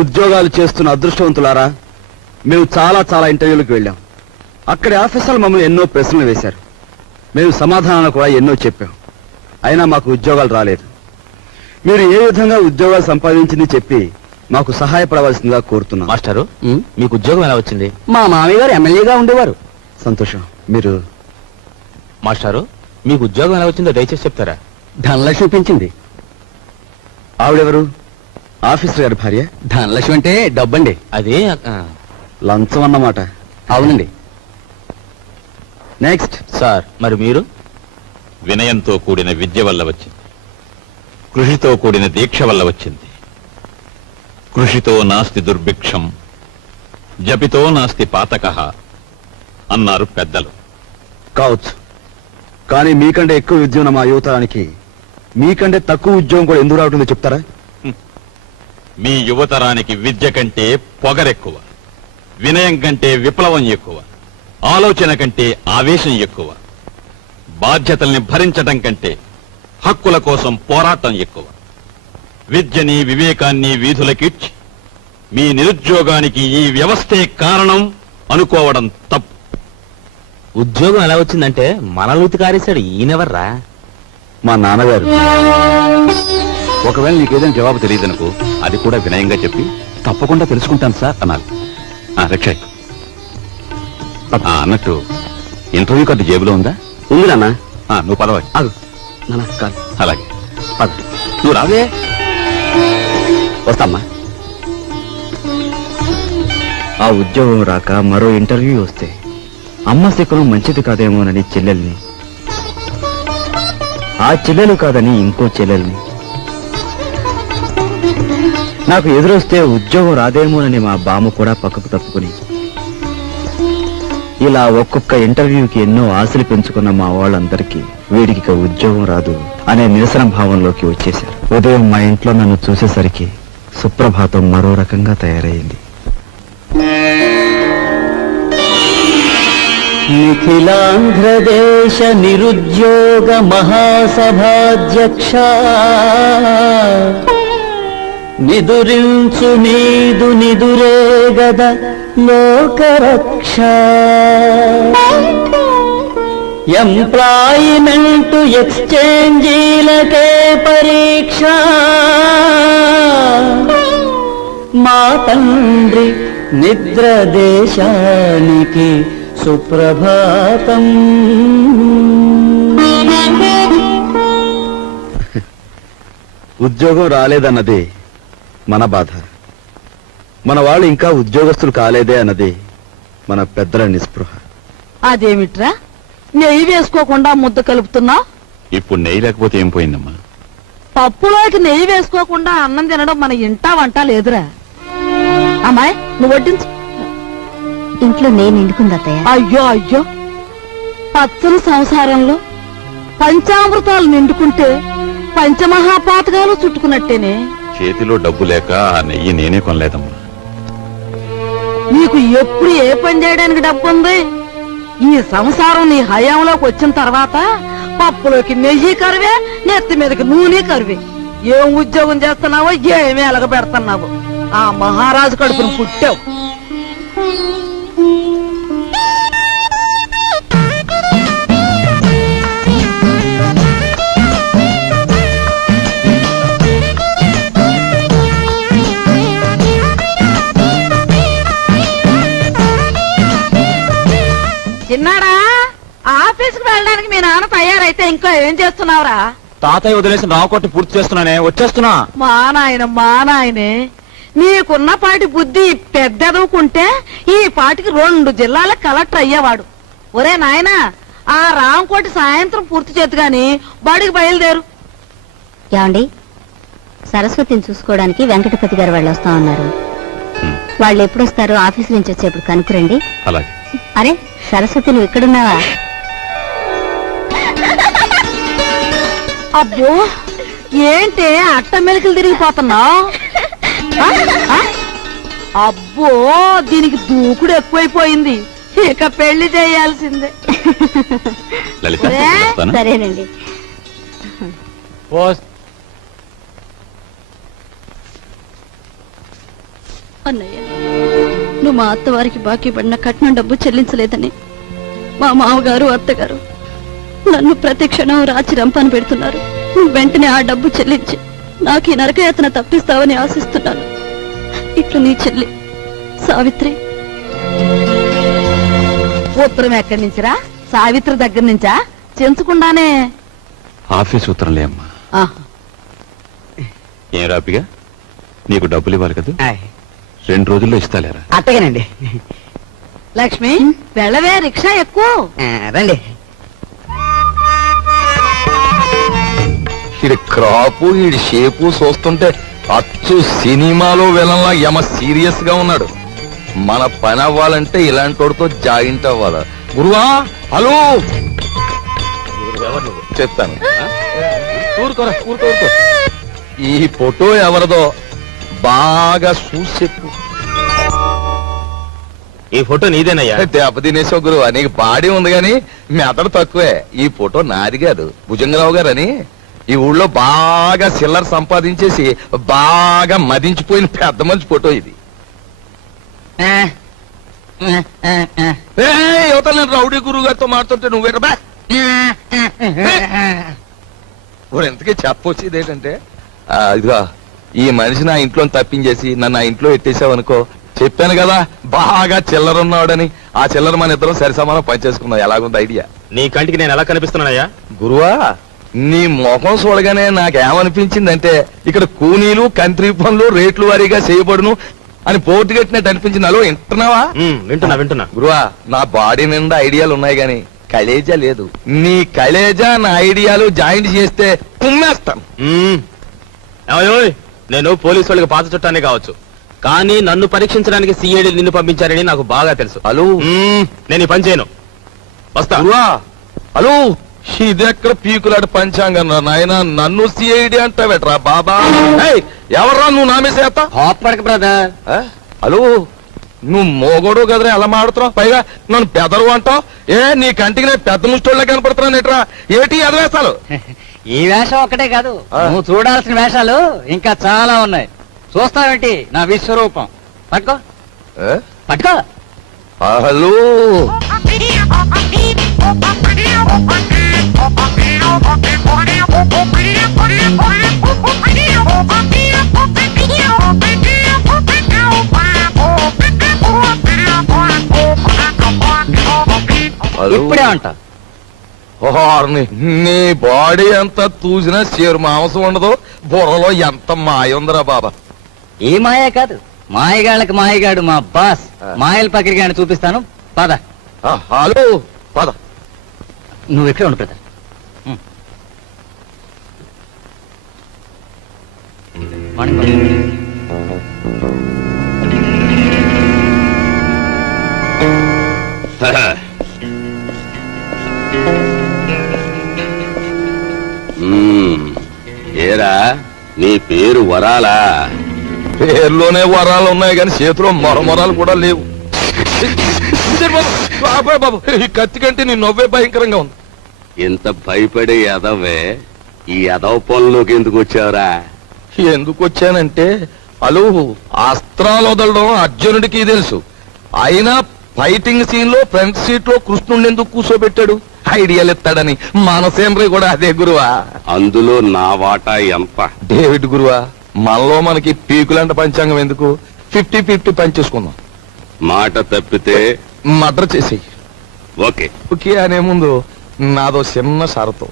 ఉద్యోగాలు చేస్తున్న అదృష్టవంతులారా, మేము చాలా చాలా ఇంటర్వ్యూలకు వెళ్ళాం. అక్కడి ఆఫీసర్లు మమ్మల్ని ఎన్నో ప్రశ్నలు వేశారు. మేము సమాధానాలు కూడా ఎన్నో చెప్పాం. అయినా మాకు ఉద్యోగాలు రాలేదు. మీరు ఏ విధంగా ఉద్యోగాలు సంపాదించింది చెప్పి మాకు సహాయపడవలసిందిగా కోరుతున్నాం. మాస్టారు, మీకు ఉద్యోగం ఎలా వచ్చింది? మా మామయ్య గారు ఎమ్మెల్యేగా ఉండేవారు. సంతోషం. మీరు మాస్టారు, మీకు ఉద్యోగం ఎలా వచ్చిందో దయచేసి చెప్తారా? ధనలక్ష్మి పెంచింది. ఆవిడెవరు? ఆఫీసర్ గారి భార్య. ధనలక్ష్మి అంటే డబ్బండి. అదే లంచం అన్నమాట. అవునండి. నెక్స్ట్. సార్, మరి మీరు? వినయంతో కూడిన విద్య వల్ల వచ్చింది, కృషితో కూడిన దీక్ష వల్ల వచ్చింది. కృషితో నాస్తి దుర్భిక్షం, జపితో నాస్తి పాతకః అన్నారు పెద్దలు. కావచ్చు, కానీ మీకంటే ఎక్కువ విద్య ఉన్న మా యువతరానికి మీకంటే తక్కువ ఉద్యోగం కూడా ఎందుకు రావటుందో చెప్తారా? మీ యువతరానికి విద్య కంటే పొగరెక్కువ, వినయం కంటే విప్లవం ఎక్కువ, ఆలోచన కంటే ఆవేశం ఎక్కువ, బాధ్యతల్ని భరించటం కంటే హక్కుల కోసం పోరాటం ఎక్కువ. విద్యని వివేకాన్ని వీధులకిచ్చి మీ నిరుద్యోగానికి ఈ వ్యవస్థే కారణం అనుకోవడం తప్పు. ఉద్యోగం ఎలా వచ్చిందంటే మన లూతి కారేశాడు. ఈయనెవర్రా? మా నాన్నగారు. ఒకవేళ నీకేదైనా జవాబు తెలియదనుకో, అది కూడా వినయంగా చెప్పి తప్పకుండా తెలుసుకుంటాను సార్ అనాలి. రక్షయ్, అన్నట్టు ఇంటర్వ్యూ కార్డు జేబులో ఉందా? ఉంది నాన్న. నువ్వు పదవ. అలాగే పద. నువ్వు రావే. వస్తామ్మా. ఆ ఉద్యోగం రాక మరో ఇంటర్వ్యూ వస్తే అమ్మ శకునం మంచిది కాదేమోనని చెల్లెల్ని, ఆ చెల్లెలు కాదని ఇంకో చెల్లెల్ని, నాకు ఎదురొస్తే ఉద్యోగం రాదేమోనని మా బామ్మ కూడా పక్కకు తప్పుకుని, ఇలా ఒక్కొక్క ఇంటర్వ్యూకి ఎన్నో ఆశలు పెంచుకున్న మా వాళ్ళందరికీ వీడికి ఉద్యోగం రాదు అనే నిరసన భావంలోకి వచ్చేశారు. ఉదయం మా ఇంట్లో నన్ను చూసేసరికి సుప్రభాతం మరో రకంగా తయారైంది. నిఖిలాంధ్రదేశ నిరుద్యోగ మహాసభాధ్యక్ష, నిదురించు నీదు నిదురే గద లోకరక్ష, ఎంప్లాయిమెంటు ఎక్స్చేంజీలకే పరీక్ష, మా తండ్రి నిద్ర దేశానికి సుప్రభాతం. ఉద్యోగం రాలేదన్నది మన బాధ, మన వాళ్ళు ఇంకా ఉద్యోగస్తులు కాలేదే అన్నది మన పెద్దల నిస్పృహ. అదేమిట్రా నెయ్యి వేసుకోకుండా ముద్ద కలుపుతున్నా? ఇప్పుడు నెయ్యి లేకపోతే ఏం పోయిందమ్మా? పప్పులోకి నెయ్యి వేసుకోకుండా అన్నం తినడం మన ఇంటా వంట లేదురా. అమ్మాయి, నువ్వు వడ్డించు. ఇంట్లో నెయ్యి నిండుకుందత్తయ్య. అయ్యో అయ్యో, పచ్చని సంసారంలో పంచామృతాలు నిండుకుంటే పంచమహాపాతకాలు చుట్టుకున్నట్టేనే. చేతిలో డబ్బు లేక ఆ నెయ్యి నేనే కొనలేదమ్మా. నీకు ఎప్పుడు ఏ పని చేయడానికి డబ్బు ఉంది? ఈ సంసారం నీ హయాంలోకి వచ్చిన తర్వాత పప్పులోకి నెయ్యి కరువే, నెత్తి మీదకి నూనె కరువే. ఏం ఉద్యోగం చేస్తున్నావో, ఏమీ ఎలగ పెడుతున్నావు? ఆ మహారాజు కడుపును పుట్టావు. చిన్నాడా, ఆఫీసుకు వెళ్ళడానికి మీ నాన్న తయారైతే ఇంకా ఏం చేస్తున్నావురా? తాతయ్య వదిలేసిన రావుకోటి పూర్తి చేస్తున్నానే, వచ్చేస్తున్నా. మా నాయనే, నీకున్న పాటి బుద్ధి పెద్దదుకుంటే ఈ పాటికి 2 జిల్లాల కలెక్టర్ అయ్యేవాడు. ఒరే నాయనా, ఆ రాంకోటి సాయంత్రం పూర్తి చేతు గాని బడికి బయలుదేరు. ఏమండి, సరస్వతిని చూసుకోవడానికి వెంకటపతి గారు వాళ్ళు వస్తా ఉన్నారు. వాళ్ళు ఎప్పుడు వస్తారో ఆఫీస్ నుంచి వచ్చేప్పుడు కనుక్కురండి. అలాగే. అరే సరస్వతి, నువ్వు ఇక్కడున్నావా? అబ్బో, ఏంటే అట్ట మెలికలు తిరిగిపోతున్నావు? అబ్బో, దీనికి దూకుడు ఎక్కువైపోయింది. ఇక పెళ్లి చేయాల్సిందే. లలిత, సరేనండి. అన్నయ్య, నువ్వు మా అత్తవారికి బాకీ పడిన కట్నం డబ్బు చెల్లించలేదని మా మామగారు అత్తగారు నన్ను ప్రతి క్షణం రాచి రంపాన పెడుతున్నారు. నువ్వు వెంటనే ఆ డబ్బు చెల్లించి నాకు ఈ నరకయాతన తప్పిస్తావని ఆశిస్తున్నాను. ఇట్లు నీ చెల్లి సావిత్రి. ఉత్తరం ఎక్కడి నుంచిరా? సావిత్రి దగ్గర నుంచా? చెంచకుండానే ఆఫీస్ ఉత్తరంలే అమ్మా. ఆహా. ఏం రాపిగా, నీకు డబ్బులు ఇవ్వాలి కదా, 2 రోజుల్లో ఇస్తాలేరా? అట్టగానండి. లక్ష్మి వెళ్ళవే, రిక్షా ఎక్కువ. రండి. ఈడి క్రాపు ఈడి షేపు చూస్తుంటే అచ్చు సినిమాలో విలన్లా యమ సీరియస్ గా ఉన్నాడు. మన పని అవ్వాలంటే ఇలాంటి వాడితో జాయింట్ అవ్వాలా? గురువా, హలో చెప్తాను. ఊరుకోరా, ఊరుకో. ఈ ఫోటో ఎవరిదో బాగా చూసి చెప్పు. ఈ ఫోటో నీదేనయ్యా? దెబ్బ తినేసావు గురువా, నీకు బాడీ ఉంది గాని మెదడు తక్కువే. ఈ ఫోటో నాది కాదు, భుజంగరావు గారు అని ఈ ఊళ్ళో బాగా చిల్లర సంపాదించేసి బాగా మదించిపోయిన పెద్ద మనిషి ఫోటో ఇది. యువతలు నేను రౌడీ గురువు గారితో మాట్లాడుతుంటే నువ్వేరా? ఇప్పుడు ఎంతకీ చెప్పొచ్చేది ఏంటంటే, ఇదిగా ఈ మనిషి నా ఇంట్లో తప్పించేసి నన్ను ఆ ఇంట్లో ఎట్టేసావనుకో, చెప్పాను కదా బాగా చిల్లర ఉన్నాడని. ఆ చిల్లర మన ఇద్దరం సరి సమానం పనిచేసుకున్నాం. ఎలాగుంది ఐడియా? నీ కంటికి నేను ఎలా కనిపిస్తున్నానయ్యా? గురువా, నీ ముఖం చూడగానే నాకేమనిపించిందంటే ఇక్కడ కూనీలు కంత్రి పనులు రేట్లు వారీగా చేయబడును అని పోటీ కట్టినట్టు అనిపించింది. అలో వింటున్నావా? వింటున్నా. గురువా, నా బాడీ నిండా ఐడియాలు ఉన్నాయి గాని కలేజా లేదు. నీ కలేజా నా ఐడియాలు జాయింట్ చేస్తే కుమ్మేస్తాను. ఏమయ్యోయ్, నేను పోలీసు వాళ్ళకి పాత చుట్టానే కావచ్చు, కానీ నన్ను పరీక్షించడానికి సిఐడి నిన్ను పంపించారని నాకు బాగా తెలుసు. హలో, నేను ఈ పని చేయను. వస్తా. గురువా, హలో, ఇదెక్కడ పీకులాడు పంచాంగం రా నాయన, నన్ను సిఐడి అంటావేట్రా బాబా? ఎవర్రా నువ్వు నామేసేస్తా? హాపడక బ్రదర్. హలో, నువ్వు మోగోడు కదరా, ఎలా మాడుతున్నావు? పైగా నన్ను పెదరు అంటావు. నీ కంటికి నేను పెద్ద ముష్టోళ్ళ కనపడుతున్నాను ఎట్రా? ఏటి ఎదవేస్తాలు? ఈ వేషం ఒక్కటే కాదు, నువ్వు చూడాల్సిన వేషాలు ఇంకా చాలా ఉన్నాయి. చూస్తావేంటి నా విశ్వరూపం? పట్టుకో పట్టుకో. హలో, ఇప్పుడే అంట. నీ బాడీ ఎంత తూసినా చేరు మాంసం ఉండదు, బుర్రలో ఎంత మాయ ఉందిరా బాబా. ఈ మాయే కాదు, మాయగాళ్ళకి మాయగాడు మా బాస్ మాయల పకిరిగాని చూపిస్తాను. పద. హలో, పద. నువ్వు ఎక్కడ ఉండు బ్రదర్. Morning boss. ఏరా, నీ పేరు వరాలా? పేర్లోనే వరాలు ఉన్నాయి కానీ చేతిలో మొరమొరాలు కూడా లేవు. బాబు, ఈ కత్తి కంటే నీ నవ్వే భయంకరంగా ఉంది. ఇంత భయపడే ఎదవే ఈ ఎదవ పనులోకి ఎందుకు వచ్చావురా? ఎందుకు వచ్చానంటే, అలు అస్త్రాలు వదలడం అర్జునుడికి తెలుసు. అయినా ఫైటింగ్ సీన్ లో ఫ్రంట్ సీట్ లో కృష్ణుడిని ఎందుకు కూర్చోబెట్టాడు? ఐడియాలు ఇస్తాడని. మనసేంద్రి కూడా అదే గురువా. అందులో నా వాటా ఎంత? డేవిడ్ గురువా, మనలో మనకి పీకులంట పంచాంగం ఎందుకు? 50-50 పంచేసుకుందాం. మాట తప్పితే మర్డర్ చేసి. ఓకే. ఓకే అనే ముందు నాదో చిన్న షరతు.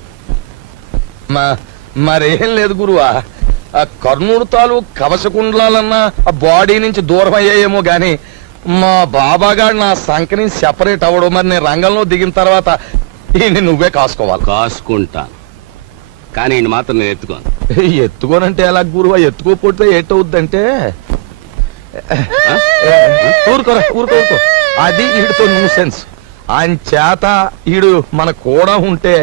మరేం లేదు గురువా, ఆ కర్ణుడు తాలు కవచకుండలాలన్నా ఆ బాడీ నుంచి దూరం అయ్యాయేమో గాని మా బాబాగాడు నా సంఖ్యని సెపరేట్ అవ్వడం. మరి నేను రంగంలో దిగిన తర్వాత ఈయన్ని నువ్వే కాసుకోవాలి. కాసుకుంటాను, కానీ ఈయన మాత్రం నేను ఎత్తుకోను. ఎత్తుకోనంటే ఎలా గురువా? ఎత్తుకోపోతే ఏటవుద్దంటే ఊరుకో. అది వీడితో న్యూసెన్స్. ఆయన చేత ఈడు మన కూడా ఉంటే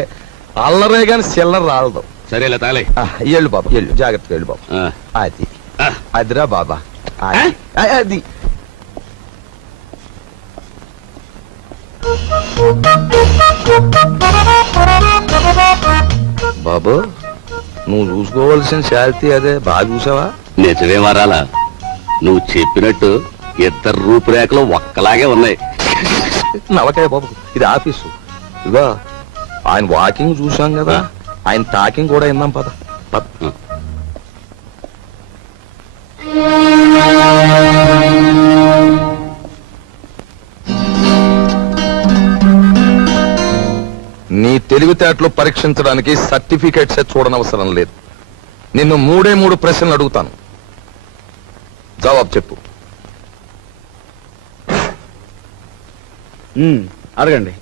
అల్లరే గాని చిల్లర రాలదు. సరేలే తాలే. ఎళ్ళు బాబా, ఎళ్ళు, జాగ్రత్తగా వెళ్ళు బాబా. అది అదిరా బాబా, అది బాబు. నువ్వు చూసుకోవాల్సిన శాలిటీ అదే. బాగా చూసావా? నిజమే వరాల, నువ్వు చెప్పినట్టు ఇద్దరు రూపురేఖలు ఒక్కలాగే ఉన్నాయి. నవకాయ బాబు, ఇది ఆఫీసు. ఇదిగో ఆయన వాకింగ్ చూసాం కదా, ఆయన టాకింగ్ కూడా విన్నాం. పద పద. నీ తెలివితేటలు పరీక్షించడానికి సర్టిఫికేట్స్ చూడనవసరం లేదు. నిన్ను 3 ప్రశ్నలు అడుగుతాను, జవాబు చెప్పు. అడగండి.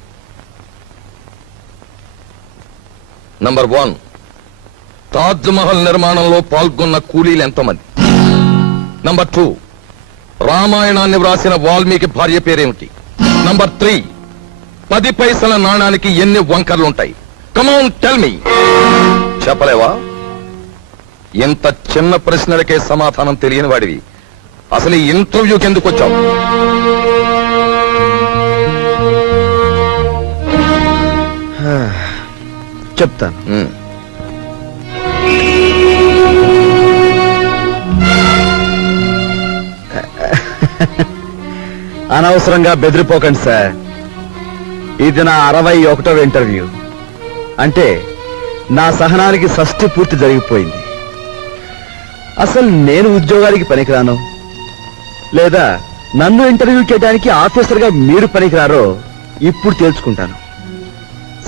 నంబర్ 1, తాజ్ మహల్ నిర్మాణంలో పాల్గొన్న కూలీలు ఎంతమంది? నంబర్ 2, రామాయణాన్ని వ్రాసిన వాల్మీకి భార్య పేరేమిటి? నంబర్ 3, 10 పైసల నాణానికి ఎన్ని వంకర్లుంటాయి? Come on tell me. చెప్పలేవా? ఇంత చిన్న ప్రశ్నలకే సమాధానం తెలియని వాడివి అసలు ఈ ఇంటర్వ్యూకి ఎందుకు వచ్చావు? చెప్తాను. అనవసరంగా బెదిరిపోకండి సార్. ఇది నా 61వ ఇంటర్వ్యూ. అంటే నా సహనానికి షష్టి పూర్తి జరిగిపోయింది. అసలు నేను ఉద్యోగానికి పనికిరాను, లేదా నన్ను ఇంటర్వ్యూ చేయడానికి ఆఫీసర్గా మీరు పనికిరారో ఇప్పుడు తేల్చుకుంటాను.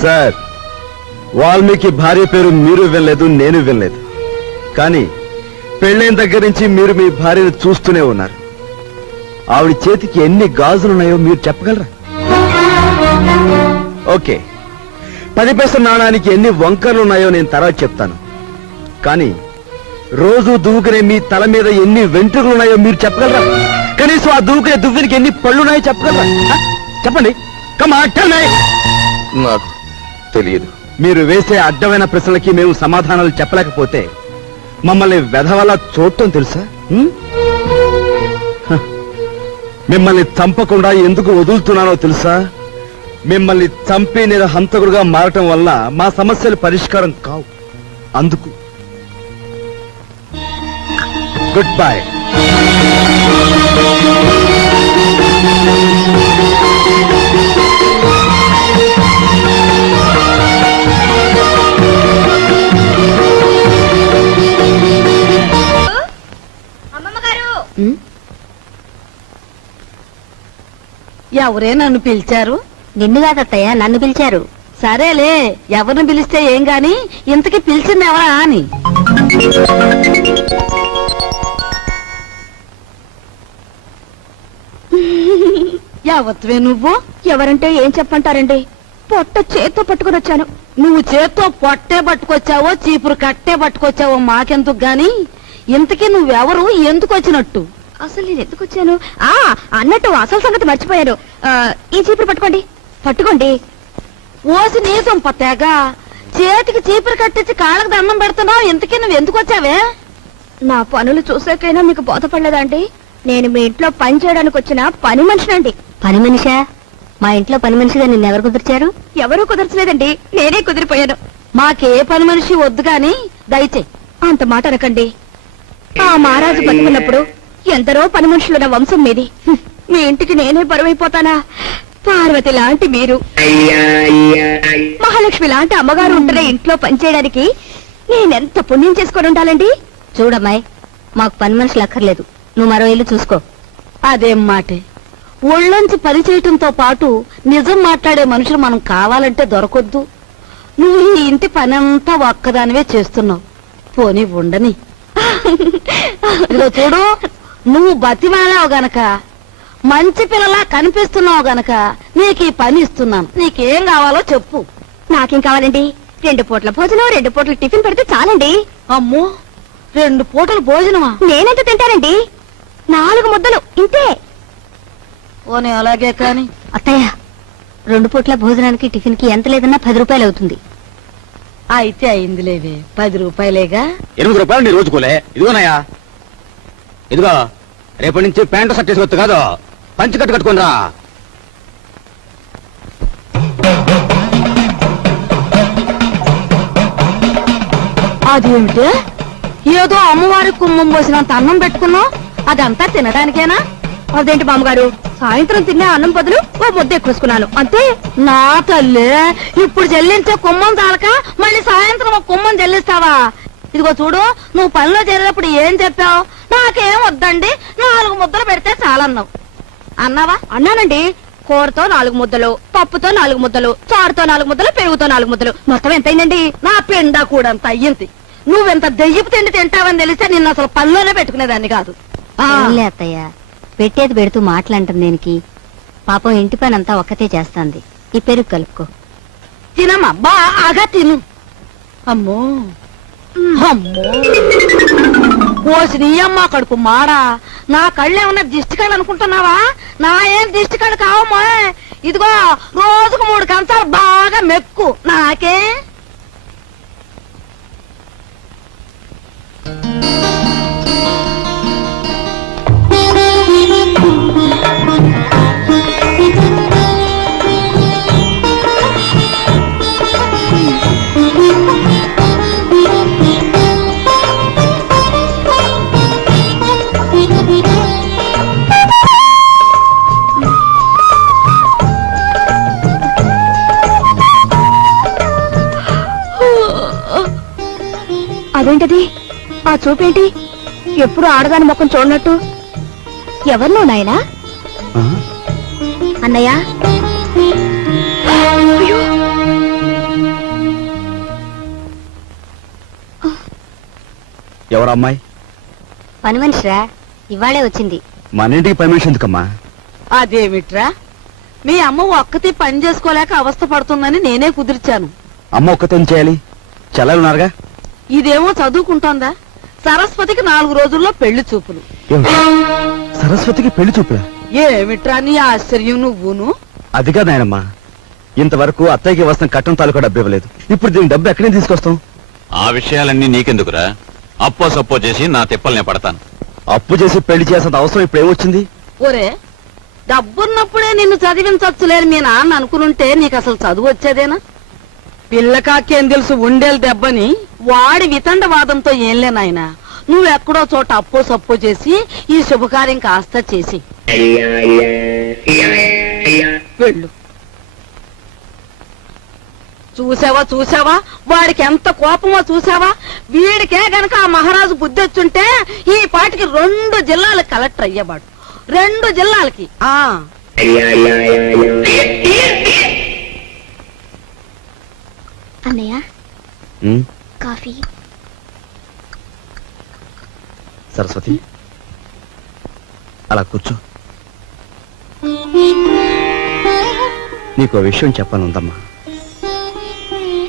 సార్, వాల్మీకి భార్య పేరు మీరు వినలేదు, నేను వినలేదు. కానీ పెళ్ళైన దగ్గర నుంచి మీరు మీ భార్యను చూస్తూనే ఉన్నారు. ఆవిడ చేతికి ఎన్ని గాజులున్నాయో మీరు చెప్పగలరా? ఓకే, 10 పైసల నాణానికి ఎన్ని వంకర్లు ఉన్నాయో నేను తర్వాత చెప్తాను. కానీ రోజు దువ్వుకునే మీ తల మీద ఎన్ని వెంట్రుకలు ఉన్నాయో మీరు చెప్పగలరా? కనీసం ఆ దువ్వుకునే దువ్వునికి ఎన్ని పళ్ళున్నాయో చెప్పగలరా? చెప్పండి. నాకు తెలియదు. మీరు వేసే అడ్డమైన ప్రశ్నలకి మేము సమాధానాలు చెప్పలేకపోతే మమ్మల్ని వెధవలా చూడటం తెలుసా? మిమ్మల్ని చంపకుండా ఎందుకు వదులుతున్నానో తెలుసా? మిమ్మల్ని చంపి నేను హంతకుడుగా మారటం వల్ల మా సమస్యలు పరిష్కారం కావు. అందుకు గుడ్ బై. ఎవరే నన్ను పిలిచారు? నిన్ను కాదత్తయ్య, నన్ను పిలిచారు. సరేలే, ఎవరిని పిలిస్తే ఏం గాని ఇంతకీ పిలిచింది ఎవరా అని. ఎవత్వే నువ్వు? ఎవరంటే ఏం చెప్పంటారండి? పొట్ట చేత్తో పట్టుకుని వచ్చాను. నువ్వు చేత్తో పొట్టే పట్టుకొచ్చావో చీపురు కట్టే పట్టుకొచ్చావో మాకెందుకు గాని, ఇంతకీ నువ్వెవరు, ఎందుకు వచ్చినట్టు? అసలు నేను ఎందుకు వచ్చాను? అన్నట్టు అసలు సంగతి మర్చిపోయాను. ఈ చీపురు పట్టుకోండి, పట్టుకోండి. ఓసి నీసం పత్తేగా చేతికి చీపురు కట్టించి కాళ్ళకు దండం పెడుతున్నావు. ఇంతకీ నువ్వు ఎందుకు వచ్చావే? నా పనులు చూసాకైనా మీకు బోధపడలేదా అండి? నేను మీ ఇంట్లో పని చేయడానికి వచ్చిన పని మనిషినండి. పని మనిషా? మా ఇంట్లో పని మనిషిగా నిన్నెవరు కుదిర్చారు? ఎవరూ కుదర్చలేదండి, నేనే కుదిరిపోయాను. మాకే పని మనిషి వద్దు గాని దయచే. అంత మాట అనకండి. ఆ మహారాజు బతుకున్నప్పుడు ఎందరో పని మనుషులున్న వంశం మీది. మీ ఇంటికి నేనే బరువైపోతానా? పార్వతి లాంటి మీరు, మహాలక్ష్మి లాంటి అమ్మగారు ఉంటున్న ఇంట్లో పనిచేయడానికి నేనెంత పుణ్యం చేసుకొని ఉండాలండి? చూడమ్మాయి, మాకు పని మనుషులు అక్కర్లేదు. నువ్వు మరో ఇల్లు చూసుకో. అదేం మాటే. ఒళ్ళొంచి పని చేయటంతో పాటు నిజం మాట్లాడే మనుషులు మనం కావాలంటే దొరకొద్దు. నువ్వు ఈ ఇంటి పనంతా ఒక్కదానివే చేస్తున్నావు. పోనీ ఉండని. ఇదిగో చూడు, నువ్వు బతిమాలావు గనక, మంచి పిల్లలా కనిపిస్తున్నావు గనక నీకు ఈ పని ఇస్తున్నాను. నీకేం కావాలో చెప్పు. నాకేం కావాలండి? 2 పూట్ల భోజనం, 2 పూట్ల టిఫిన్ పెడితే చాలండి. అమ్మో, 2 పూటలు భోజనమా? నేనెంత తింటానండి? 4 ముద్దలు ఇంతే. పోనీ అలాగే కాని. అత్తయ్య, 2 పూట్ల భోజనానికి టిఫిన్ కి ఎంత లేదన్నా 10 రూపాయలు అవుతుంది. అయితే అయిందిలేవే, 10 రూపాయలేగా. 8 రూపాయలు నీ రోజుకోలే. ఇదిగోనయ్యా, ఇదిగో రేపటి నుంచి ప్యాంటు షర్ట్ వేసుకోవచ్చు కాదు, పంచి కట్టు కట్టుకుని రా. అదేమిటి ఏదో అమ్మవారి కుమ్మం పోసినంత అన్నం పెట్టుకున్నావు, అదంతా తినడానికేనా? అదేంటి మామగారు, సాయంత్రం తినే అన్నం బదులు ఓ ముద్ద ఎక్కువేసుకున్నాను అంతే. నా తల్లి, ఇప్పుడు చెల్లించే కుమ్మం చాలక మళ్ళీ సాయంత్రం ఒక కుమ్మం చెల్లిస్తావా? ఇదిగో చూడు, నువ్వు పనిలో చేరేటప్పుడు ఏం చెప్పావు? నాకేం వద్దండి, 4 ముద్దలు పెడితే చాలన్నావు. అన్నావా? అన్నానండి. కూరతో 4 ముద్దలు, పప్పుతో 4 ముద్దలు, చారుతో 4 ముద్దలు, పెరుగుతో 4 ముద్దలు, మొత్తం ఎంతైందండి? నా పెండా కూడా అంత అయ్యింది. నువ్వెంత దెయ్యపు తిండి తింటావని తెలిస్తే నిన్ను అసలు పనిలోనే పెట్టుకునేదాన్ని కాదు. ఏం అత్తయ్య, పెట్టేది పెడుతూ మాటలంటుంది దేనికి? పాపం ఇంటి పని అంతా ఒక్కతే చేస్తాంది. ఈ పెరుగు కలుపుకో. తినమ్మా, బాగా తిను. అమ్మో అమ్మో, పోసి నీ అమ్మ కడుపు మాడా. నా కళ్ళు ఏమన్నా దిష్టి కళ్ళు అనుకుంటున్నావా? నా ఏం దిష్టి కళ్ళు కావమ్మా. ఇదిగో రోజుకు 3 కంచాలు బాగా మెక్కు. నాకే అదేంటది? ఆ చూపేంటి? ఎప్పుడు ఆడదాని ముఖం చూడనట్టు. ఎవరు నువ్వు నాయనా? ఆ? అన్నయ్య, ఎవరు అమ్మాయి? పని మనిషిరా, ఇవాళే వచ్చింది. మన ఇంటికి పర్మిషన్ ఎందుకమ్మా? అదేమిట్రా, మీ అమ్మ ఒక్కతి పని చేసుకోలేక అవస్థ పడుతుందని నేనే కుదిర్చాను. అమ్మ ఒక్కతే చేయాలి, చెల్లెలున్నారుగా. ఇదేమో చదువుకుంటోందా? సరస్వతికి 4 రోజుల్లో పెళ్లి చూపులు. ఏమిటి? సరస్వతికి పెళ్లి చూపులా? ఏమిట్రా నీ ఆశ్చర్యం నువ్వును? అది కాదు నాయనమ్మా, ఇంతవరకు అత్తయ్యకి వస్తున్న కట్టం తాలూకా డబ్బు ఇవ్వలేదు. ఇప్పుడు దీని డబ్బు ఎక్కడి నుంచి తీసుకొస్తాం? ఆ విషయాలన్నీ నీకెందుకురా? అప్పో సప్పో చేసి నా తిప్పల్నే పడతాను. అప్పు చేసి పెళ్లి చేసేంత అవసరం ఇప్పుడు ఏమొచ్చింది? ఒరే, డబ్బున్నప్పుడే నిన్ను చదివించచ్చులేని మీ నాన్న అనుకునుంటే నీకు అసలు చదువు వచ్చేదేనా? పిల్లకాకేం తెలుసు ఉండేలు దెబ్బని వాడి వితండవాదంతో ఏంలే నాయనా. నువ్వెక్కడో చోట అప్పో సప్పో చేసి ఈ శుభకార్యం కాస్త చేసి వెళ్ళు. చూసావా వాడికి ఎంత కోపమో చూసావా? వీడికే గనక ఆ మహారాజు బుద్ధి వచ్చుంటే ఈ పాటికి 2 జిల్లాలకు కలెక్టర్ అయ్యేవాడు. 2 జిల్లాలకి. అన్నయ్య ఉమ్, కాఫీ. సరస్వతి అలా కూర్చో. నీకు ఓ విషయం చెప్పానుందమ్మా,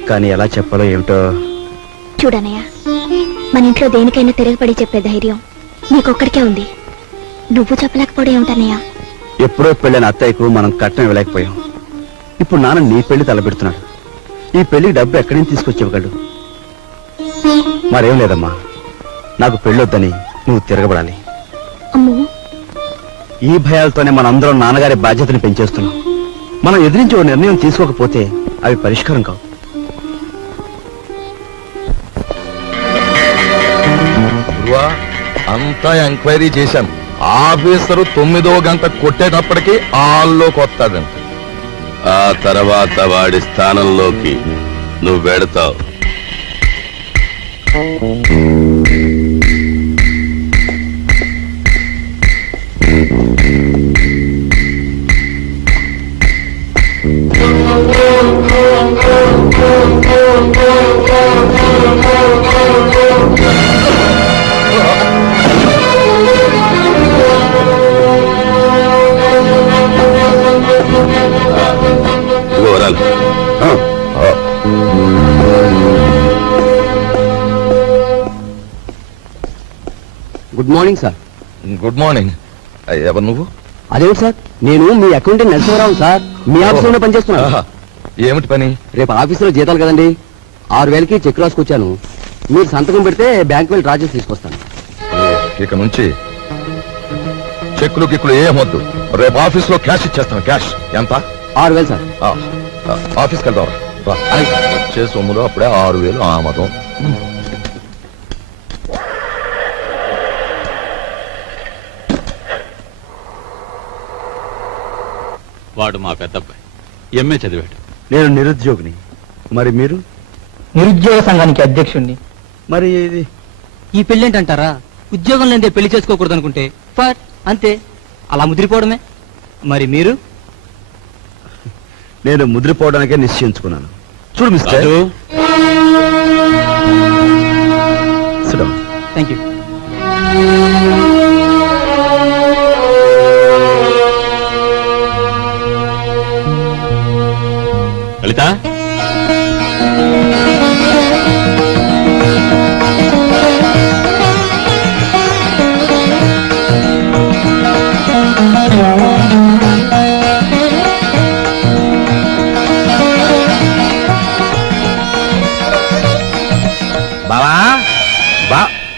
కానీ ఎలా చెప్పాలో ఏమిటో. చూడన్నయ్య, మన ఇంట్లో దేనికైనా తిరగబడి చెప్పే ధైర్యం నీకొక్కడికే ఉంది. నువ్వు చెప్పలేకపోవడం ఏమిటన్నయ్య? ఎప్పుడో పెళ్ళైన అత్తయ్యకు మనం కట్నం ఇవ్వలేకపోయాం. ఇప్పుడు నాన్న నీ పెళ్లి తలపెడుతున్నాడు. ఈ పెళ్లికి డబ్బు ఎక్కడి నుంచి తీసుకొచ్చి ఇవ్వగలడు? మరేం లేదమ్మా, నాకు పెళ్ళొద్దని నువ్వు తిరగబడాలి. అమ్మో, ఈ భయాలతోనే మనందరం నాన్నగారి బాధ్యతని పెంచేస్తున్నాం. మనం ఎదిరించి ఓ నిర్ణయం తీసుకోకపోతే అవి పరిష్కారం కావు. గురువా, అంతా ఎంక్వైరీ చేశాం. ఆఫీసరు 9వ గంట కొట్టేటప్పటికి ఆల్లోకి వస్తాడంట. ఆ తర్వాత వాడి స్థానంలోకి నువ్వు వెడతావు. వివరాలు good morning sir. Good morning. ఎవరు నువ్వు? అదేమిటి సార్, నేను మీ అకౌంటెంట్ నరసింహరావు సార్. మీ ఆఫీసులోనే పనిచేస్తున్నాను. ఆహా, ఏమిటి పని? రేపు ఆఫీసులో జీతాలు కదండి, 6,000కి చెక్ రాసుకొచ్చాను. మీరు సంతకం పెడితే బ్యాంక్ వెళ్ళి డ్రా చేసి తీసుకొస్తాను. ఇక నుంచి చెక్కులు గిక్కులు ఏమొద్దు. రేపు ఆఫీస్ లో క్యాష్ ఇచ్చేస్తాను. క్యాష్ ఎంత? 6,000 సార్. ఆఫీస్కి వెళ్దాం. వచ్చే సొమ్ములో అప్పుడే 6,000 ఆమదం. వాడు మా పెద్దబ్బాయి ఎంఏ చదివాడు. నేను నిరుద్యోగిని. మరి మీరు? నిరుద్యోగ సంఘానికి అధ్యక్షుణ్ణి. మరి ఇది ఈ పెళ్ళేంటంటారా? ఉద్యోగం లేదే పెళ్లి చేసుకోకూడదు అనుకుంటే ఫర్ అంతే, అలా ముదిరిపోవడమే. మరి మీరు? నేను ముద్రపోవడానికే నిశ్చయించుకున్నాను. చూడు mister, Raju, Sit down. Thank you. Lalitha, బావా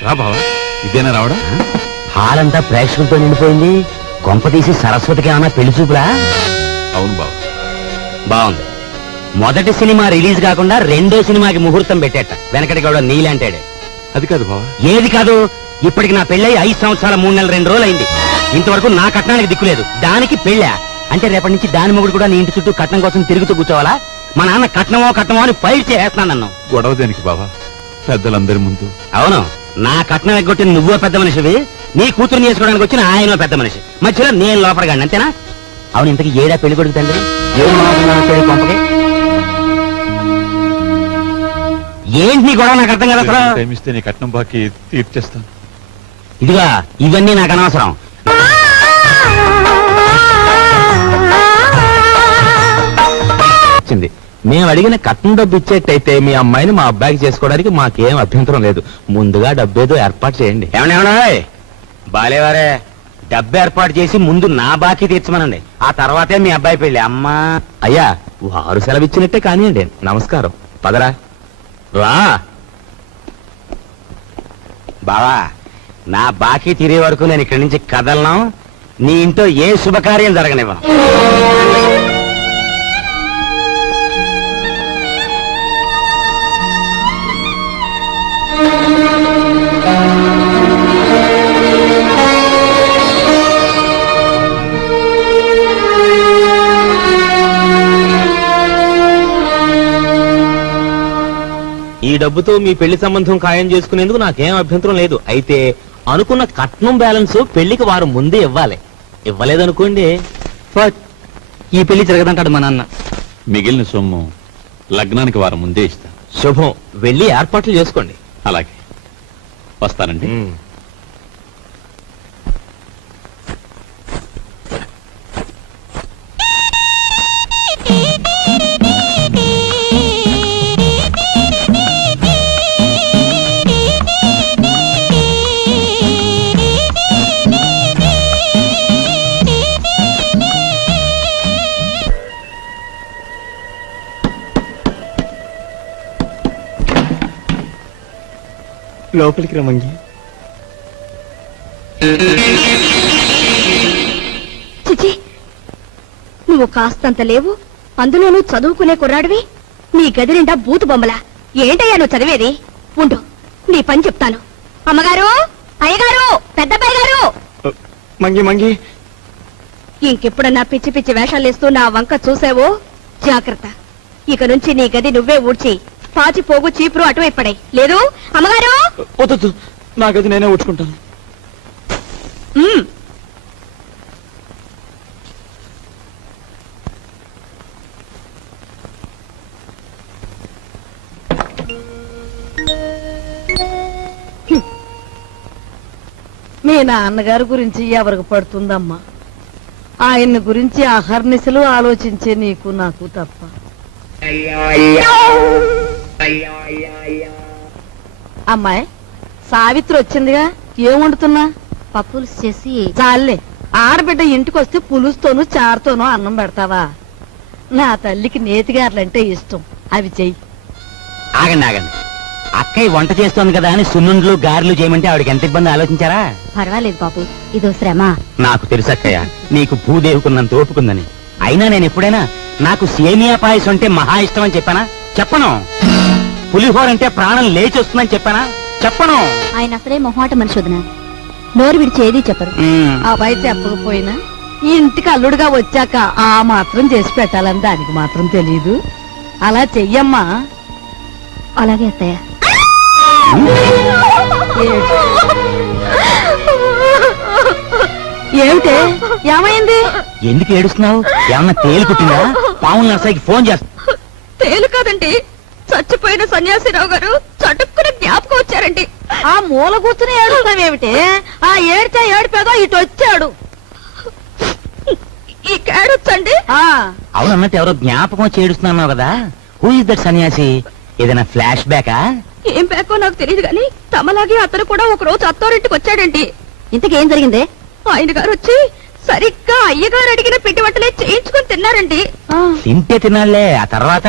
రా బావా. ఇదేనా రావడం? హాల్ అంతా ప్రేక్షకులతో నిండిపోయింది. కొంప తీసి సరస్వతికి ఏమన్నా పెళ్లి చూపులా? అవును బావ. బాగుంది. మొదటి సినిమా రిలీజ్ కాకుండా రెండో సినిమాకి ముహూర్తం పెట్టేట. వెనకటి కూడా నీలాంటాడే. అది కాదు బావ. ఏది కాదు? ఇప్పటికి నా పెళ్ళై 5 సంవత్సరాల 3 నెలలు 2 రోజులు అయింది. ఇంతవరకు నా కట్నానికి దిక్కులేదు. దానికి పెళ్ళా అంటే రేపటి నుంచి దాని మొగుడు కూడా నీ ఇంటి చుట్టూ కట్నం కోసం తిరుగుతూ కూర్చోవాలా? మా నాన్న కట్నమో అని ఫైట్ చేస్తున్నాను. గొడవ దేనికి బావా? పెద్దలందరి ముందు. అవును, నా కట్నం ఎగ్గొట్టిన నువ్వో పెద్ద మనిషివి, నీ కూతురు చేసుకోవడానికి వచ్చిన ఆయన పెద్ద మనిషి, మధ్యలో నేను లోపడగాను, అంతేనా? అవును, ఇంతకి ఏడా పెళ్లి కొడుకు తండ్రి? ఏం మాట్లాడుతున్నాడు కొంపకి? ఏంటి నీ గొడవ? నాకు అర్థం కదా అసలు. టైం ఇస్తే నీ కట్నం బాకీ తీర్చేస్తాను. ఇదిగా ఇవన్నీ నాకు అనవసరం. మేము అడిగిన కట్నం డబ్బు ఇచ్చేట్టయితే మీ అమ్మాయిని మా అబ్బాయికి చేసుకోవడానికి మాకేం అభ్యంతరం లేదు. ముందుగా డబ్బేదో ఏర్పాటు చేయండి. ఏమన్నా బాలేవారే, డబ్బు ఏర్పాటు చేసి ముందు నా బాకీ తీర్చమనండి, ఆ తర్వాతే మీ అబ్బాయి పెళ్లి. అమ్మా అయ్యా, వారు సెలవిచ్చినట్టే కానివ్వండి. నమస్కారం. పదరా. రా బావా, నా బాకీ తీరే వరకు నేను ఇక్కడి నుంచి కదలను. నీ ఇంట్లో ఏ శుభకార్యం జరగనివ్వను. ఈ డబ్బుతో మీ పెళ్లి సంబంధం ఖాయం చేసుకునేందుకు నాకేం అభ్యంతరం లేదు. అయితే అనుకున్న కట్నం బ్యాలెన్స్ పెళ్లికి వారం ముందే ఇవ్వాలి. ఇవ్వలేదనుకోండి, ఈ పెళ్లి జరగదంటాడు మా నాన్న. మిగిలిన సొమ్ము లగ్నానికి వారం ముందే ఇస్తాను. శుభం. వెళ్ళి ఏర్పాట్లు చేసుకోండి. అలాగే, వస్తానండి. లోపలికి రమంగి. చిచి, నువ్వు కాస్తంత లేవు, అందులోనూ చదువుకునే కుర్రాడివి. నీ గది నిండా బూతు బొమ్మలా. ఏంటయ్యా నువ్వు చదివేది? ఉండు, నీ పని చెప్తాను. అమ్మగారు, అయ్యగారు, పెద్దబ్బాయి గారు, మంగి ఇంకెప్పుడన్నా పిచ్చి పిచ్చి వేషాలేస్తూ నా వంక చూసావో జాగ్రత్త. ఇక నుంచి నీ గది నువ్వే ఊడ్చి పాచి పోగు చీపురు అటువైపు పడాయి. లేదు అమ్మగారు? వద్దు, నా గది నేనే ఊడ్చుకుంటాను. మీ నాన్నగారి గురించి ఎవరికి పడుతుందమ్మా? ఆయన్ని గురించి అహర్నిశలు ఆలోచించే నీకు నాకు తప్ప. అమ్మాయి సావిత్రి వచ్చిందిగా, ఏం వండుతున్నా? పప్పులుసు చేసి. చాలే, ఆడబిడ్డ ఇంటికొస్తే పులుస్తోనూ చారుతోనూ అన్నం పెడతావా? నా తల్లికి నేతిగారులంటే ఇష్టం, అవి చెయ్యి. ఆగండి, అక్కయ్య వంట చేస్తోంది కదా అని సున్నుండ్లు గారెలు చేయమంటే ఆవిడకి ఎంత ఇబ్బంది ఆలోచించారా? పర్వాలేదు బాబు, ఇదో శ్రమ. నాకు తెలుసు అక్కయ్య, నీకు భూదేవుకున్నంత ఓపుకుందని. అయినా నేను ఎప్పుడైనా నాకు సేమియా పాయసం అంటే మహా ఇష్టం అని చెప్పానా? చెప్పను. పులిహోర అంటే ప్రాణం లేచి వస్తుందని చెప్పానా? చెప్పను. ఆయన అసలే మొహాట మనిషి వదిన, నోరు విడిచి ఏది చెప్పరు. ఆ అబ్బాయి చెప్పకపోయినా ఇంటికి అల్లుడుగా వచ్చాక ఆ మాత్రం చేసి పెట్టాలని దానికి మాత్రం తెలీదు. అలా చెయ్యమ్మా. అలాగే అత్తయ్య. ఏమిటే ఏమైంది? ఎందుకు ఏడుస్తున్నావు? ఏమన్నా తేలు కుట్టిందా? పావుల నర్సాయికి ఫోన్ చేస్తా. తేలు కాదండి, చచ్చిపోయిన సన్యాసిరావు గారు చటుక్కున జ్ఞాపకం వచ్చారండి. ఆ మూల కూర్చుని ఏడుస్తావేమిటే? ఆ ఏడ్చా ఏడిపేదో ఇటు వచ్చాడు. ఈ కేడొచ్చండి. అవునన్నట్టు ఎవరో జ్ఞాపకం వచ్చి ఏడుస్తున్నావు కదా, హూ ఇస్ దట్ సన్యాసి? ఏదైనా ఫ్లాష్ బ్యాకా? ఏం బ్యాకో నాకు తెలియదు గాని తమలాగే అతను కూడా ఒక రోజు అత్తారింటికి వచ్చాడండి. ఇంతకేం జరిగిందే? ఆయన గారు వచ్చి సరిగ్గా అయ్యగారు అడిగిన పిండి వంటలే చేయించుకుని తిన్నారండి. తింటే తినాలే, ఆ తర్వాత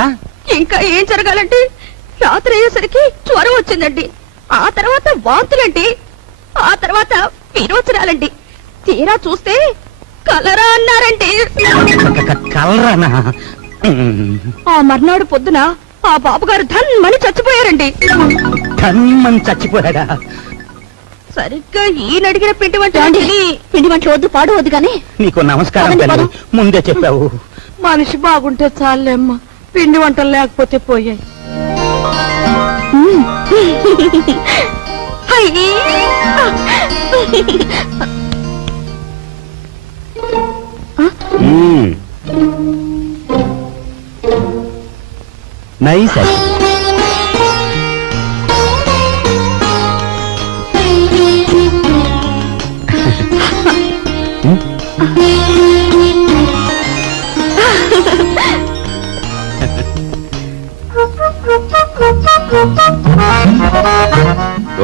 ఇంకా ఏం జరగాలండి, రాత్రి అయ్యేసరికి జ్వరం వచ్చిందండి. ఆ తర్వాత వాంతులండి. ఆ తర్వాత విరోచనాలండి. తీరా చూస్తే కలరా అన్నారండి. కలరానా? ఆ మర్నాడు పొద్దున ఆ బాబుగారు ధన్మని చచ్చిపోయారండి. కన్మని చచ్చిపోయాడా? సరిగ్గా ఈయన అడిగిన పిండి వంట పిండి వంటలు వద్దు, పాడు వద్దు కానీ నీకు నమస్కారం పదండి, తల్లి, ముందే చెప్పావు. మనిషి బాగుంటే చాలేమ్మా, పిండి వంటలు లేకపోతే పోయాయి. నైస్.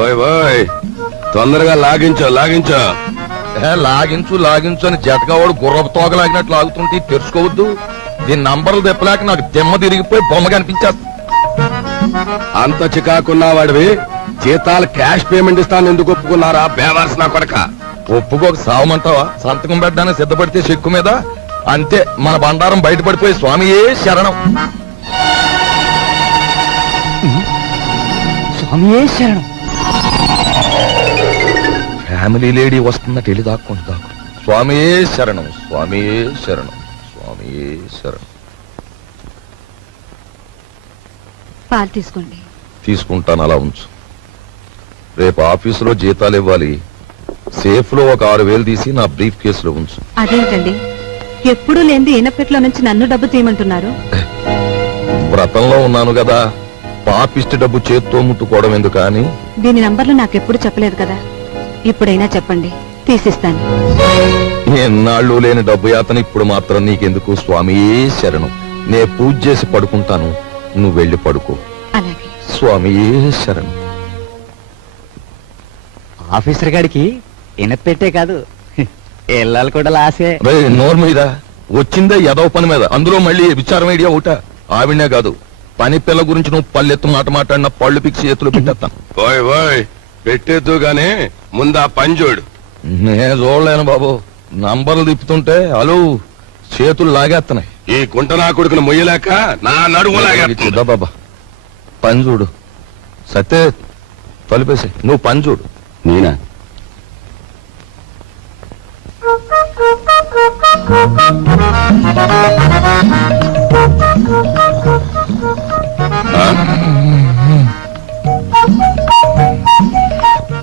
ఓయ్ ఓయ్, తొందరగా లాగించో లాగించో. లాగించు లాగించు అని జతకావాడు గుర్రపు తోక లాగినట్లు లాగుతుంటే తెరుచుకోవద్దు. దీని నంబర్లు తెప్పలేక నాకు దిమ్మ తిరిగిపోయి బొమ్మ కనిపించేస్తా. అంత చికాకున్నా వాడివి జీతాలు క్యాష్ పేమెంట్ ఇస్తాను ఎందుకు ఒప్పుకున్నారా బేవర్స్ నా కొడక? ఒప్పుకోక సావమంటావా? సంతకం పెట్టడానికి సిద్ధపడితే చెక్కు మీద అంతే మన బండారం బయటపడిపోయి స్వామియే శరణం. స్వామియే శరణం. ఫ్యామిలీ లేడీ వస్తుందట, వెళ్ళి దాక్కుంటు దాక్కు. స్వామియే శరణం, స్వామియే శరణం, స్వామియే శరణం. పాలు తీసుకోండి. తీసుకుంటాను, అలా ఉంచు. రేపు ఆఫీసులో జీతాలు ఇవ్వాలి. సేఫ్ లో ఒక 6,000 తీసి నా బ్రీఫ్ కేసులో ఉంచు. అదేంటండి, ఎప్పుడూ లేని ఇనపెట్లో నుంచి నన్ను డబ్బు తీయమంటున్నారు? వ్రతంలో ఉన్నాను కదా, పాపిష్టి డబ్బు చేత్తో ముట్టుకోవడం ఎందుకు అని. దీని నంబర్లు నాకెప్పుడు చెప్పలేదు కదా, ఇప్పుడైనా చెప్పండి, తీసిస్తాను. ఎన్నాళ్ళు లేని డబ్బు యాతన ఇప్పుడు మాత్రం నీకెందుకు? స్వామియే శరణం. నే పూజ చేసి పడుకుంటాను, నువ్వు వెళ్ళి పడుకో. అలాగే. స్వామియే శరణం. ఆఫీసర్ గారికి ఇనపెట్టే కాదు, ఇళ్ళాలు కూడా లాసే. రే నోరు మీద వచ్చిందే ఎదవ పని మీద, అందులో మళ్ళీ విచారం ఐడియా ఒకట. ఆవిడనే కాదు, పని పిల్ల గురించి నువ్వు పల్లెత్తు మాట మాట్లాడిన పళ్ళు పిక్సి చేతులు పెట్టేస్తాను. ఓయ్ ఓయ్, పెట్టేద్దు గానీ ముందా పని చూడు. నేను చూడలేను బాబు, నంబర్లు తిప్పుతుంటే అలు చేతులు లాగేస్తున్నాయి. ఈ కుంటనా కొడుకును మొయ్యలేక నా నడుము లాగేస్తుందా? బాబా పని చూడు. సత్తే తలిపేసి నువ్వు పని చూడు. నేనా?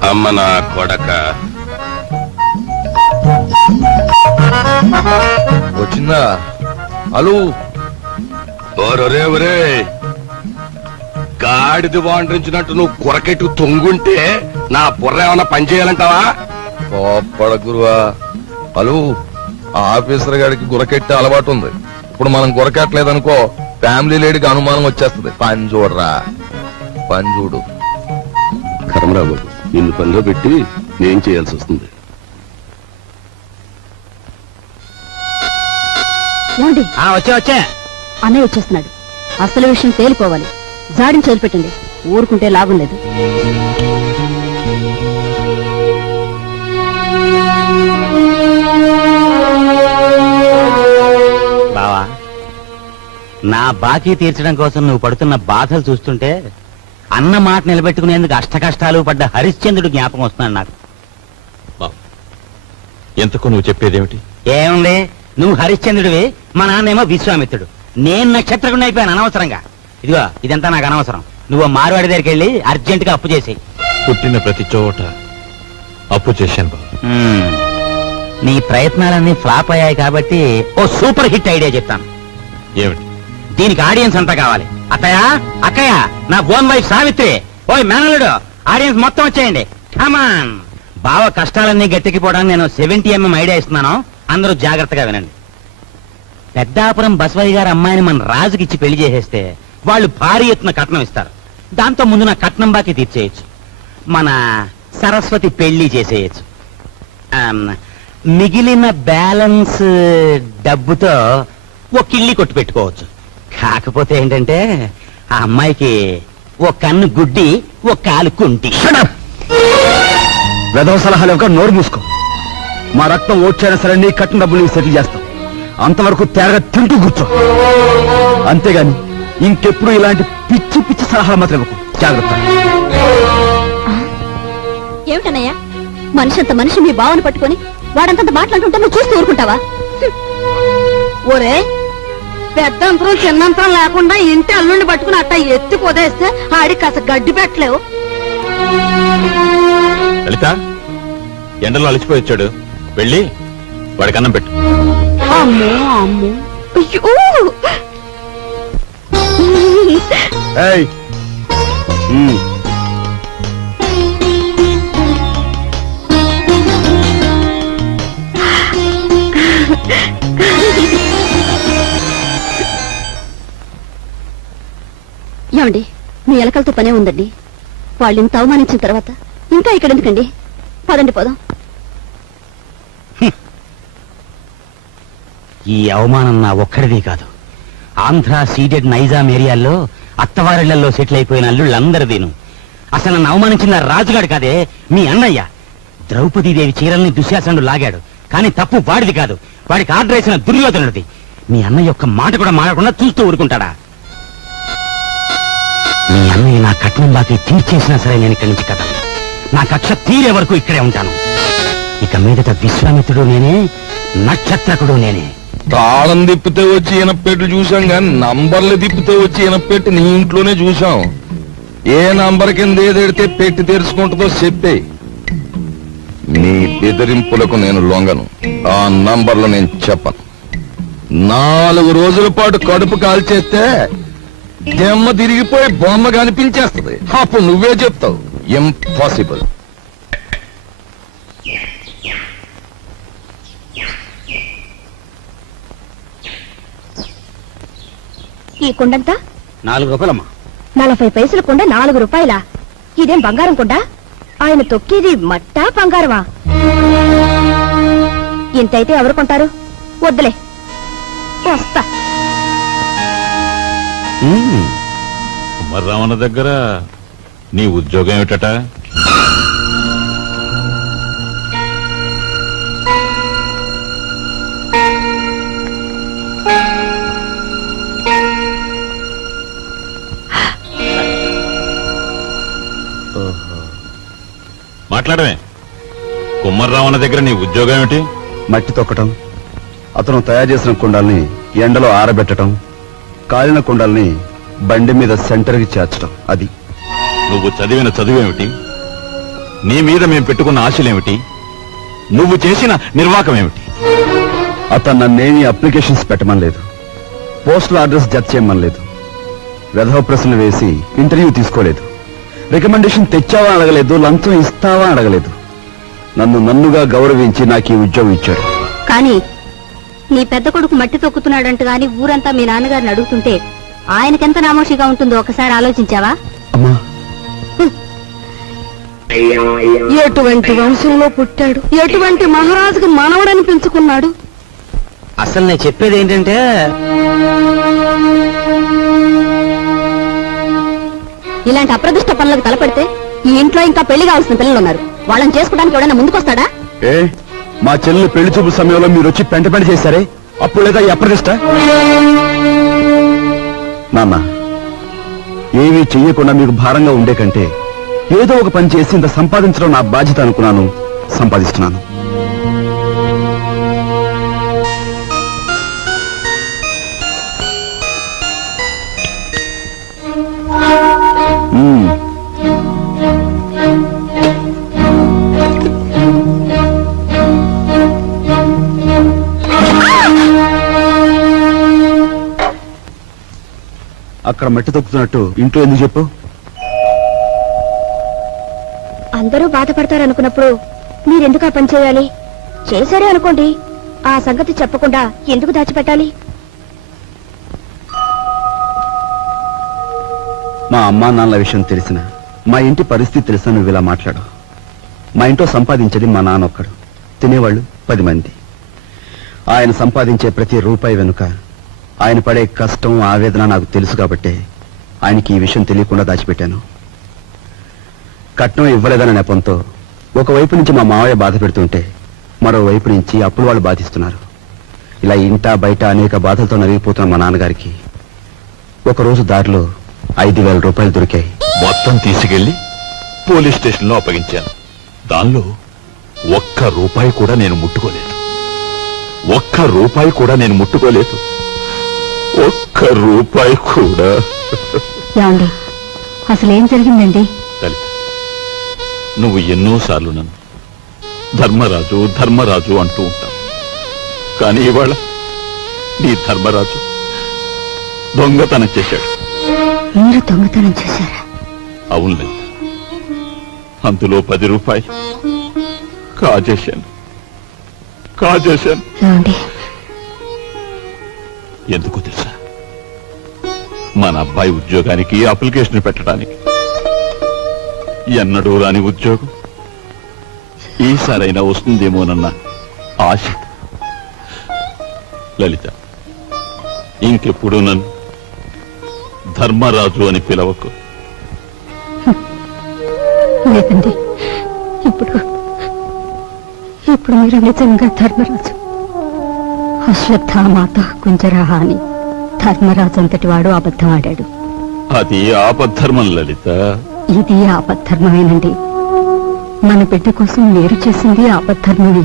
అమ్మ నా కొడక, వచ్చిందా అలు? ఒరే ఒరే, గాడిది వాండ్రించినట్టు నువ్వు కురకెట్టు తొంగుంటే నా బుర్ర ఏమన్నా పని చేయాలంటావా? కోప్పడ గురువా. అలు, ఆఫీసర్ గారికి గురకెట్టే అలవాటు ఉంది. ఇప్పుడు మనం గురకెట్టలేదనుకో ఫ్యామిలీ లేడీకి అనుమానం వచ్చేస్తుంది. పని చూడరా, పని చూడు. కర్మరావు బాబు, నిన్ను పనిలో పెట్టి నేను చేయాల్సి వస్తుంది. ఏమండి, వచ్చా అన్నయ్య వచ్చేస్తున్నాడు. అసలు విషయం తేలిపోవాలి. జాడిని వదిలిపెట్టండి, ఊరుకుంటే లాభం లేదు. బావా, నా బాకీ తీర్చడం కోసం నువ్వు పడుతున్న బాధలు చూస్తుంటే అన్న మాట నిలబెట్టుకునేందుకు అష్ట కష్టాలు పడ్డ హరిశ్చంద్రుడు జ్ఞాపకం వస్తున్నాడు నాకు. ఎంతకు నువ్వు చెప్పేదేమిటి? ఏముంది, నువ్వు హరిశ్చంద్రుడివి, మా నాన్నేమో విశ్వామిత్రుడు. నేను నక్షత్రకుండా అయిపోయాను అనవసరంగా. ఇదిగో ఇదంతా నాకు అనవసరం. నువ్వు మార్వాడి దగ్గరికి వెళ్ళి అర్జెంట్ గా అప్పు చేసేయి. పుట్టిన ప్రతి చోట అప్పు చేశాను బాబు. నీ ప్రయత్నాలన్నీ ఫ్లాప్ అయ్యాయి కాబట్టి ఓ సూపర్ హిట్ ఐడియా చెప్తాను. ఏమిటి? దీనికి ఆడియన్స్ అంతా కావాలి. అత్తయ్య, అక్కయ్య, నా ఓన్ వైఫ్ సావిత్రి, ఓయ్ మేనలుడు, ఆడియన్స్ మొత్తం వచ్చేయండి. కమాన్. బావ కష్టాలన్నీ గట్టెక్కిపోవడానికి నేను 70mm ఐడియా ఇస్తున్నాను. అందరూ జాగ్రత్తగా వినండి. పెద్దాపురం బసవయ్య గారి అమ్మాయిని మన రాజుకిచ్చి పెళ్లి చేసేస్తే వాళ్ళు భారీ ఎత్తున కట్నం ఇస్తారు. దాంతో ముందు నా కట్నం బాకీ తీర్చేయచ్చు. మన సరస్వతి పెళ్లి చేసేయచ్చు. మిగిలిన బ్యాలెన్స్ డబ్బుతో ఓ కిళ్ళి కొట్టు పెట్టుకోవచ్చు. కాకపోతే ఏంటంటే ఆ అమ్మాయికి ఓ కన్ను గుడ్డి, ఓ కాలు కుంటి. వెధవ సలహాలు ఒక నోరు మూసుకో. మా రక్తం ఓడ్చైనా సరే నీ కట్టిన డబ్బులు నీకు సెటిల్ చేస్తాం. అంతవరకు తేరగా తింటూ కూర్చో. అంతేగాని ఇంకెప్పుడు ఇలాంటి పిచ్చి పిచ్చి సలహాలు మాత్రం ఇవ్వకు. జాగ్రత్త. ఏమిటన్నయ్యా, మనిషి అంత మనిషి మీ బావని పట్టుకొని వాడంతంత మాట్లాడుతుంటే నువ్వు చూస్తూ ఊరుకుంటావా? ఒరే, పెద్దంతరం చిన్నంతరం లేకుండా ఇంటి అల్లుండి పట్టుకుని అట్ట ఎత్తి పొదేస్తే ఆడికి కాస్త గడ్డి పెట్టలేవు. లలిత, ఎండలో అలసిపోయి వచ్చాడు, వెళ్ళి వాడికి అన్నం పెట్టు. అమ్మో అమ్మో, అయ్యో. ఏయ్, ఏమండి, మీ ఎలకలతో పనే ఉందండి. వాళ్ళు ఇంత అవమానించిన తర్వాత ఇంకా ఇక్కడ ఎందుకండి? పదండి పోదాం. ఈ అవమానం నా ఒక్కడిది కాదు. ఆంధ్ర సీడెడ్ నైజాం ఏరియాల్లో అత్తవారిళ్లలో సెటిల్ అయిపోయిన అల్లుళ్ళందరిదీను. అసలు నన్ను అవమానించిన రాజుగాడు కాదే, మీ అన్నయ్య. ద్రౌపదీదేవి చీరల్ని దుశ్శాసనుడు లాగాడు, కానీ తప్పు వాడిది కాదు, వాడికి ఆర్డర్ వేసిన దుర్యోధనుడిది. మీ అన్నయ్య ఒక్క మాట కూడా మాడకుండా చూస్తూ ఊరుకుంటాడా? మీ అన్నయ్య నా కట్నం బాకీ తీర్చేసినా సరే నేను ఇక్కడి నుంచి కదలను. నా కక్ష తీరే వరకు ఇక్కడే ఉంటాను. ఇక మీదట విశ్వామిత్రుడు నేనే, నక్షత్రకుడు నేనే. తాళం తిప్పితే వచ్చి ఇనపెట్టు చూసాం గాని నంబర్లు తిప్పితే వచ్చి ఇనపెట్టి నీ ఇంట్లోనే చూసాం. ఏ నంబర్ కింద ఏదెడితే పెట్టి తెరుచుకుంటుందో చెప్పే. నీ బెదిరింపులకు నేను లొంగను. ఆ నంబర్లు నేను చెప్పను. 4 రోజుల పాటు కడుపు కాల్చేస్తే దెమ్మ తిరిగిపోయి బొమ్మ కనిపించేస్తుంది. అప్పుడు నువ్వే చెప్తావు ఇంపాసిబుల్. ఈ కుండంతా 4 రూపాయలమ్మా. 40 పైసల కుండ 4 రూపాయలా? ఇదేం బంగారం కుండ? ఆయన తొక్కేది మట్టా బంగారమా? ఇంతైతే ఎవరు కొంటారు? వద్దులే, వస్తా. కుమారరావణ దగ్గర నీ ఉద్యోగం ఏమిటట? మాట్లాడమే. కుమారరావణ దగ్గర నీ ఉద్యోగం ఏమిటి? మట్టి తొక్కటం, అతను తయారు చేసిన కుండాల్ని ఎండలో ఆరబెట్టడం, కాలిన కుండాల్ని బండి మీద సెంటర్కి చేర్చడం. అది. నువ్వు చదివిన చదువేమిటి? నీ మీద మేం పెట్టుకున్న ఆశలేమిటి? నువ్వు చేసిన నిర్వాకం ఏమిటి? అతను నన్నేమి అప్లికేషన్స్ పెట్టమనలేదు, పోస్టల్ అడ్రస్ జత చేయమనలేదు, వెధవ ప్రశ్నలు వేసి ఇంటర్వ్యూ తీసుకోలేదు, రికమెండేషన్ తెచ్చావా అడగలేదు, లంచం ఇస్తావా అడగలేదు. నన్నుగా గౌరవించి నాకు ఈ ఉద్యోగం ఇచ్చాడు. కానీ నీ పెద్ద కొడుకు మట్టి తొక్కుతున్నాడంట గాని ఊరంతా మీ నాన్నగారిని అడుగుతుంటే ఆయనకెంత నామోషిగా ఉంటుందో ఒకసారి ఆలోచించావా? అమ్మా, ఎటువంటి వంశంలో పుట్టాడు, ఎటువంటి మహారాజుకు మనవడని పెంచుకున్నాడు. అసలు నేను చెప్పేది ఏంటంటే, ఇలాంటి అప్రదిష్ట పనులకు తలపడితే ఈ ఇంట్లో ఇంకా పెళ్లి కావాల్సిన పిల్లలు ఉన్నారు. వాళ్ళని చేసుకోవడానికి ఎవడైనా ముందుకొస్తాడా? ఏ మా చెల్లెలు పెళ్లి చూపు సమయంలో మీరు వచ్చి పెంట చేశారే, అప్పుడు లేదా ఈ అప్రదిష్ట? నాన్న, ఏమీ చెయ్యకుండా మీకు భారంగా ఉండే కంటే ఏదో ఒక పని చేసి ఇంత సంపాదించడం నా బాధ్యత అనుకున్నాను, సంపాదిస్తున్నాను. అక్కడ మట్టి తొక్కుతున్నట్టు ఇంట్లో ఎందుకు చెప్పు? అందరూ బాధపడతారనుకున్నప్పుడు మీరెందుకు ఆ పని చేయాలి? చేశారే అనుకోండి, ఆ సంగతి చెప్పకుండా ఎందుకు దాచిపెట్టాలి? మా అమ్మా నాన్నల విషయం తెలిసిన, మా ఇంటి పరిస్థితి తెలిసిన నువ్వు ఇలా మాట్లాడు. మా ఇంట్లో సంపాదించేది మా నాన్న ఒక్కడు, తినేవాళ్ళు 10 మంది. ఆయన సంపాదించే ప్రతి రూపాయి వెనుక ఆయన పడే కష్టం ఆవేదన నాకు తెలుసు కాబట్టి ఆయనకి ఈ విషయం తెలియకుండా దాచిపెట్టాను. కట్నం ఇవ్వలేదన్న నెపంతో ఒకవైపు నుంచి మా మావయ్య బాధ పెడుతుంటే మరోవైపు నుంచి అప్పులు వాళ్ళు బాధిస్తున్నారు. ఇలా ఇంటా బయట అనేక బాధలతో నలిగిపోతున్న మా నాన్నగారికి ఒకరోజు దారిలో 5,000 రూపాయలు దొరికాయి. మొత్తం తీసుకెళ్లి పోలీస్ స్టేషన్ లో అప్పగించాను. దానిలో ఒక్క రూపాయి కూడా నేను ముట్టుకోలేదు. ఒక్క రూపాయి కూడా నేను ముట్టుకోలేదు. ఒక్క రూపాయి కూడా. ఏమండి, అసలేం జరిగిందండి? లలిత, నువ్వు ఎన్నోసార్లు నన్ను ధర్మరాజు ధర్మరాజు అంటూ ఉంటావు. కానీ ఇవాళ నీ ధర్మరాజు దొంగతనం చేశాడు. మీరు దొంగతనం చేశారా? అవును లలిత, అందులో 10 రూపాయలు కాజేశాను. ఏమండి, ఎందుకు తెలుసా? మన అబ్బాయి ఉద్యోగానికి అప్లికేషన్ పెట్టడానికి. ఎన్నడూ రాని ఉద్యోగం ఈసారైనా వస్తుందేమోనన్న ఆశ. లలిత, ఇంకెప్పుడు నన్ను ధర్మరాజు అని పిలవకు. లేదండి, ఇప్పుడు మీరు నిజంగా ధర్మరాజు. అశ్వత్థామాత కుంజరాహ అని ధర్మరాజు అంతటి వాడు అబద్ధం ఆడాడు. అది ఆపద్ధర్మం లలిత. ఇది ఆపద్ధర్మమేనండి. మన బిడ్డ కోసం మీరు చేసింది ఆపద్ధర్మమే.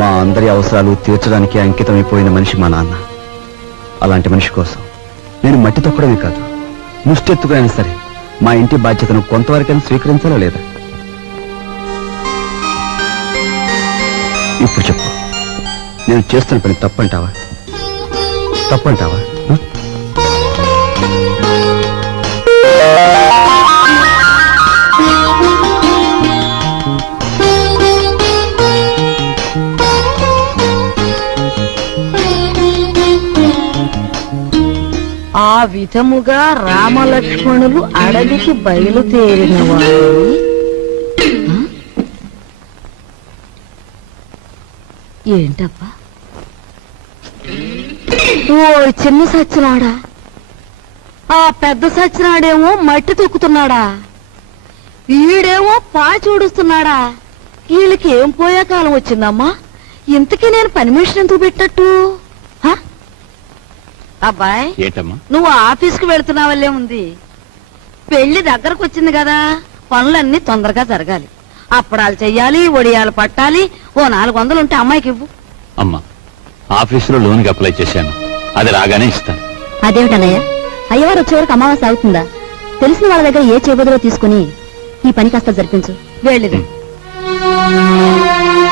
మా అందరి అవసరాలు తీర్చడానికి అంకితమైపోయిన మనిషి మా నాన్న. అలాంటి మనిషి కోసం నేను మట్టి తొక్కడమే కాదు, ముష్టెత్తుకునైనా సరే మా ఇంటి బాధ్యతను కొంతవరకైనా స్వీకరించాలా లేదా? ఇప్పుడు చెప్పు, నేను చేస్తున్న పని తప్పంటావా? ఆ? ఆ విధముగా రామలక్ష్మణులు అడవికి బయలుదేరిన వారు ఏంటబ్బా? ఓ చిన్న సచ్చినాడా, ఆ పెద్ద సచ్చినాడేమో మట్టి తొక్కుతున్నాడా, వీడేమో పాచి ఊడుస్తున్నాడా? వీళ్ళకి ఏం పోయే కాలం వచ్చిందమ్మా? ఇంతకీ నేను పని మనిషిని ఎందుకు పెట్టట్టు? అబ్బాయ్, ఏంటమ్మా? నువ్వు ఆఫీస్కి వెళుతున్నావల్లే ఉంది. పెళ్లి దగ్గరకు వచ్చింది కదా, పనులన్నీ తొందరగా జరగాలి. అప్పడాలు చెయ్యాలి, వడియాలు పట్టాలి. ఓ 400 ఉంటే అమ్మాయికి ఇవ్వు. అమ్మా, ఆఫీసులో లోన్కి అప్లై చేశాను, అది రాగానే ఇస్తాను. అదేమిటన్నయ్య, అయ్యవారు వచ్చే వరకు అమావాస్య అవుతుందా? తెలిసిన వాళ్ళ దగ్గర ఏ చేబదులో తీసుకుని ఈ పని కాస్త జరిపించు. వెళ్ళిది